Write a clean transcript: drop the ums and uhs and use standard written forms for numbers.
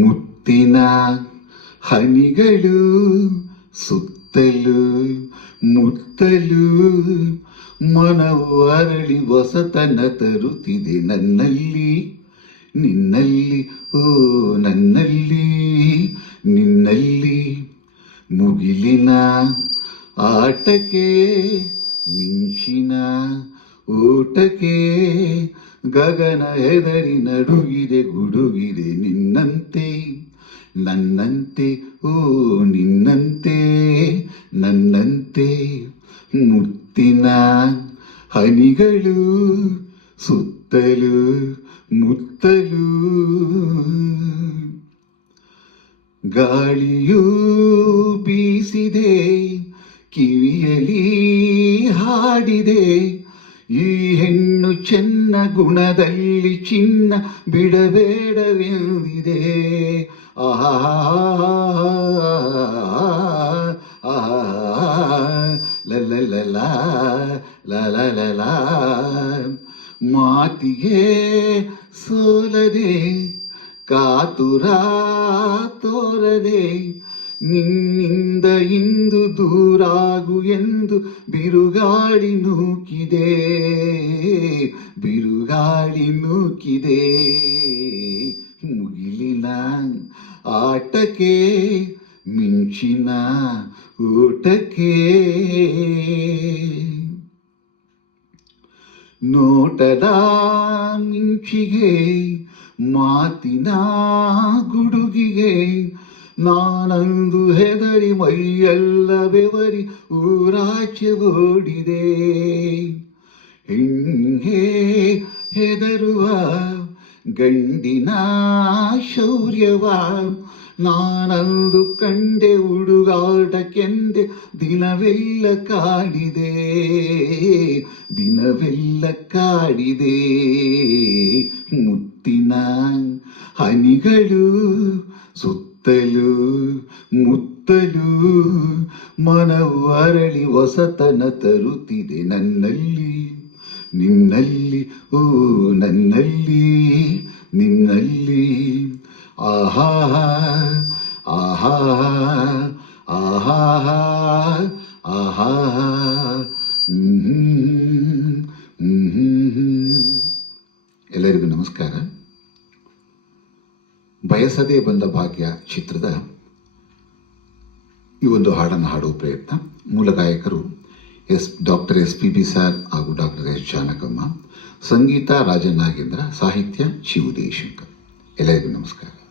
ಮುತ್ತಿನ ಹನಿಗಳು ಸುತ್ತಲೂ ಮುತ್ತಲು ಮನವು ಅರಳಿ ಹೊಸತನ ತರುತ್ತಿದೆ ನನ್ನಲ್ಲಿ ನಿನ್ನಲ್ಲಿ ಓ ನನ್ನಲ್ಲಿ ನಿನ್ನಲ್ಲಿ. ಮುಗಿಲಿನ ಆಟಕ್ಕೆ ಮಿಂಚಿನ ಓಟಕ್ಕೆ ಗಗನ ಹೆದರಿ ನಡುಗಿದೆ ಗುಡುಗಿದೆ ನಿನ್ನಂತೆ ನನ್ನಂತೆ ಓ ನಿನ್ನಂತೆ ನನ್ನಂತೆ. ಮುತ್ತಿನ ಹನಿಗಳು ಸುತ್ತಲೂ ಮುತ್ತಲು ಗಾಳಿಯೂ ಬೀಸಿದೆ ಕಿವಿಯಲಿ ಹಾಡಿದೆ ಈ ಹೆಣ್ಣು ಚೆನ್ನ ಗುಣದಲ್ಲಿ ಚಿನ್ನ ಬಿಡಬೇಡವೆಂದಿದೆ. ಆಹಾ ಲಲಲಲ ಲಲಲಲ ಮಾತಿಗೆ ಸೋಲದೆ ಕಾತುರ ತೋರದೆ ನಿನ್ನಿಂದ ಇಂದು ದೂರಾಗು ಎಂದು ಬಿರುಗಾಳಿ ನೂಕಿದೆ ಬಿರುಗಾಳಿ ನೂಕಿದೆ. ಮುಗಿಲಿನ ಆಟಕ್ಕೆ ಮಿಂಚಿನ ಊಟಕ್ಕೆ ನೋಟದ ಮಿಂಚಿಗೆ ಮಾತಿನ ಗುಡುಗಿಗೆ ನಾನಂದು ಹೆದರಿ ಮೈಯೆಲ್ಲ ಬೆವರಿ ಊರಾಚೆ ಓಡಿದೆ. ಹೆಣ್ಣಿಗೆ ಹೆದರುವ ಗಂಡಿನ ಶೌರ್ಯವ ನಾನಂದು ಕಂಡೆ ಹುಡುಗಾಟಕ್ಕೆಂದೆ ದಿನವೆಲ್ಲ ಕಾಡಿದೆ ದಿನವೆಲ್ಲ ಕಾಡಿದೆ. ಮುತ್ತಿನ ಹನಿಗಳು ಸುತ್ತಲೂ ಮುತ್ತಲು ಮನವು ಅರಳಿ ಹೊಸತನ ತರುತ್ತಿದೆ ನನ್ನಲ್ಲಿ ನಿನ್ನಲ್ಲಿ ಓ ನನ್ನಲ್ಲಿ ನಿನ್ನಲ್ಲಿ. ಆಹಾ ಆಹಾ ಆಹಾ ಆಹಾ. ಎಲ್ಲರಿಗೂ ನಮಸ್ಕಾರ. ಬಯಸದೇ ಬಂದ ಭಾಗ್ಯ ಚಿತ್ರದ ಈ ಒಂದು ಹಾಡನ್ನು ಹಾಡುವ ಪ್ರಯತ್ನ. ಮೂಲ ಗಾಯಕರು ಡಾಕ್ಟರ್ ಎಸ್.ಪಿ.ಬಿ. ಸರ್ ಹಾಗೂ ಡಾಕ್ಟರ್ ಎಸ್. ಜಾನಕಮ್ಮ. ಸಂಗೀತ ರಾಜನಾಗೇಂದ್ರ, ಸಾಹಿತ್ಯ ಶಿವು ದೇಶಂಕರ್. ಎಲ್ಲರಿಗೂ ನಮಸ್ಕಾರ.